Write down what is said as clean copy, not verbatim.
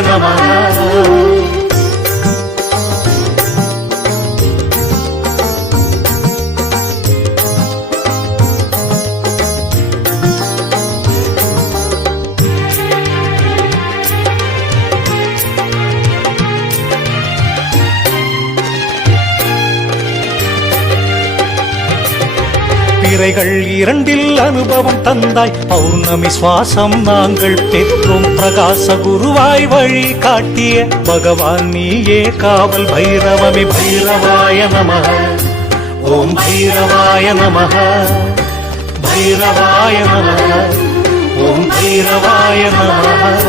நமः. பிறைகள் இரண்டில் அனுபவம் தந்தாய், பௌர்ணமி சுவாசம் நாங்கள் பெற்றோம். பிரகாச குருவாய் வழி காட்டிய பகவான் நீயே காவல். பைரவமே பைரவாய நமः. ஓம் பைரவாய நமः. பைரவாய நமः. ஓம் பைரவாய நமः.